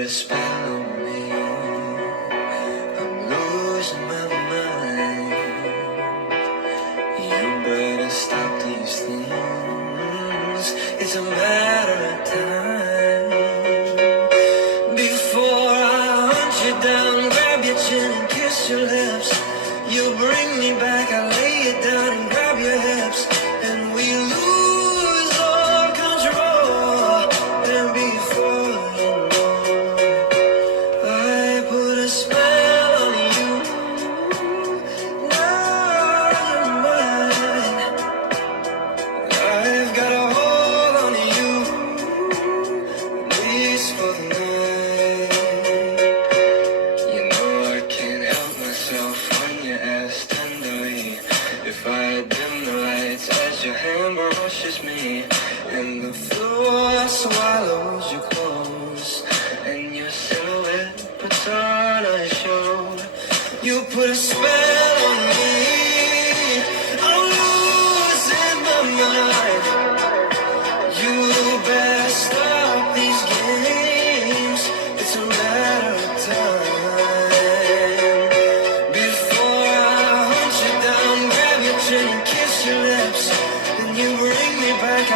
a spell on me. I'm losing my mind. You better stop these things. It's a matter of time. Before I hunt you down, grab your chin and kiss your lips. You bring me back, I lay you down and grab your hips, and we lose all control. And before you know, I put a spell on you. Now you're mine. I've got a hold on you, at least for the night. You know I can't help myself when you ask tenderly if I dim the lights as your hand brushes me, and the floor swallows you close, and your silhouette puts on a show. You put a spell on me. I'm losing my mind. You better stop these games. It's a matter of time. Before I hunt you down, grab your chin and kiss your lips, then you bring me back. I